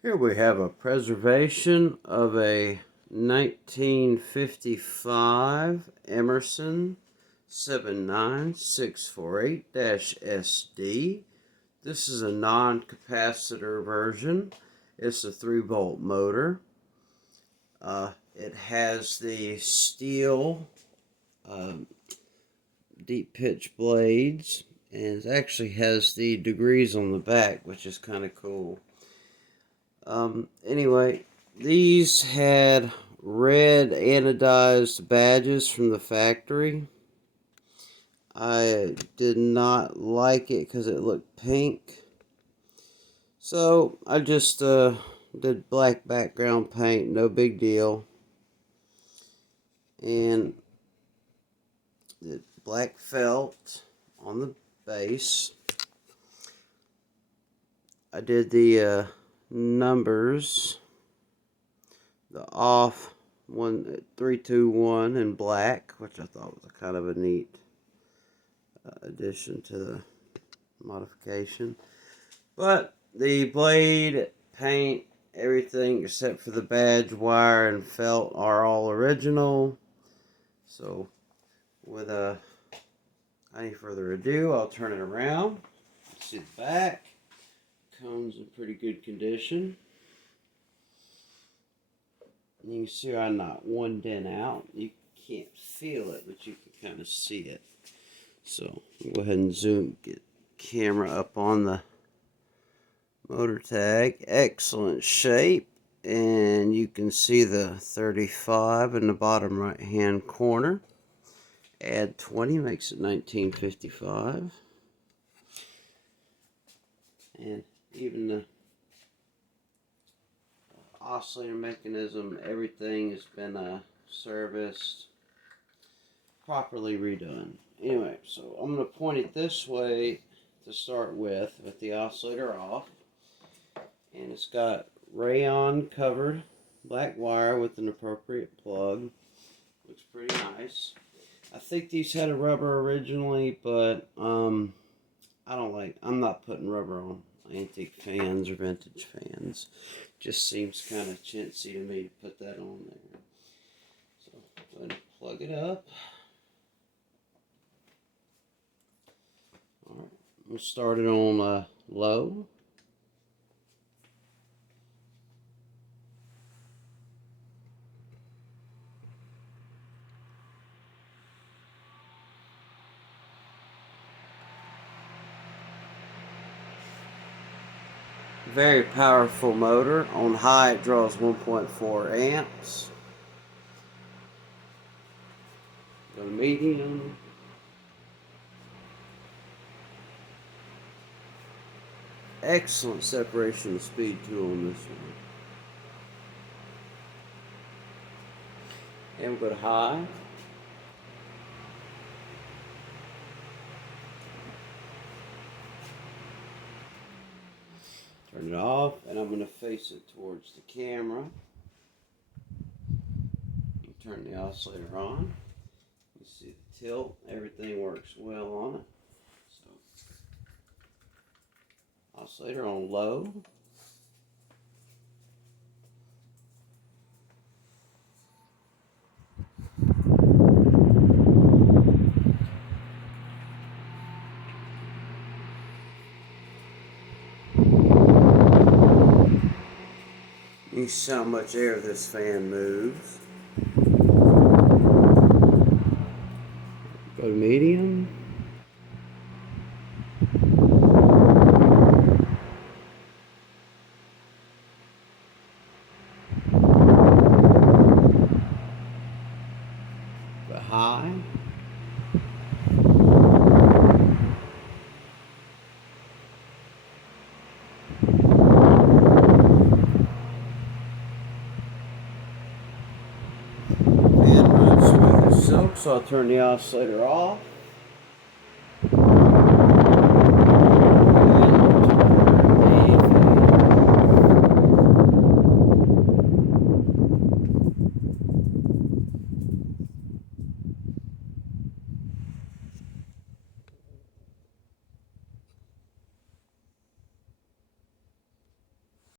Here we have a preservation of a 1955 Emerson 79648-SD. This is a non-capacitor version. It's a 3-volt motor. It has the steel deep pitch blades, and it actually has the degrees on the back, which is kind of cool. Anyway, these had red anodized badges from the factory. I did not like it because it looked pink. So I just did black background paint, no big deal. And did black felt on the base. I did the numbers, the off 1321 in black, which I thought was a kind of a neat addition to the modification. But the blade, paint, everything except for the badge, wire, and felt are all original. So without any further ado, I'll turn it around. See the back. Comes in pretty good condition. You can see I'm not one dent out. You can't feel it, but you can kind of see it. So I'll go ahead and get camera up on the motor tag. Excellent shape, and you can see the 35 in the bottom right hand corner. Add 20 makes it 1955. And even the oscillator mechanism, everything has been serviced, properly redone. Anyway, so I'm going to point it this way to start with the oscillator off. And it's got rayon covered black wire with an appropriate plug. Looks pretty nice. I think these had a rubber originally, but I'm not putting rubber on antique fans or vintage fans. Just seems kind of chintzy to me to put that on there. So go ahead and plug it up. Alright, we'll start it on low. Very powerful motor. On high it draws 1.4 amps. Go to medium. Excellent separation of speed too on this one. And we'll go to high. Turn it off, and I'm going to face it towards the camera. Turn the oscillator on. You see the tilt, everything works well on it. So, oscillator on low. You see how much air this fan moves. Go to medium. Go high. Silk, so I'll turn the oscillator off.